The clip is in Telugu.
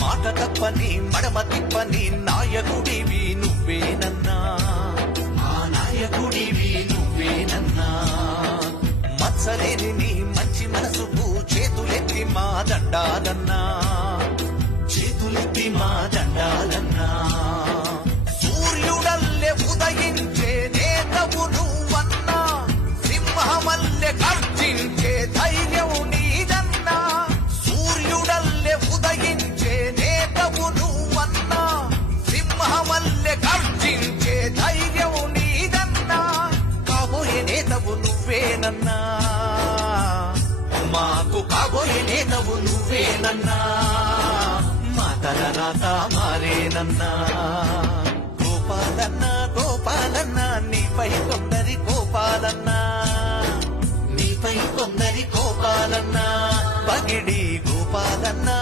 మాట తప్పని మడమ తిప్పని నాయకుడివి నువ్వేనన్నా, ఆ నాయకుడివి నువ్వేనన్నా. మత్సలేని నీ మంచి మనసుకు చేతులెత్తి మా దండాలన్నా, చేతులెత్తి మా దండాలన్నా. సూర్యుడల్లే ఉదయించే నేతవు నువ్వన్నా, సింహమల్లె గర్జించే ధైర్యం నీదన్నా. సూర్యుడల్లే ఉదయించే నేతవు నువ్వన్నా, సింహమల్లె గర్జించే ధైర్యం నీదన్నా. కాబోయే నేతవు నువ్వేనన్నా, మాకు కాబోయే నేతవు నువ్వేనన్నా. మా తల రాత మారేనన్నా. గోపాలన్నా గోపాలన్నా నీపై కొందరి కోపాలన్నా, నీపై కొందరి కోపాలన్నా. పగిడి గోపాలన్నా.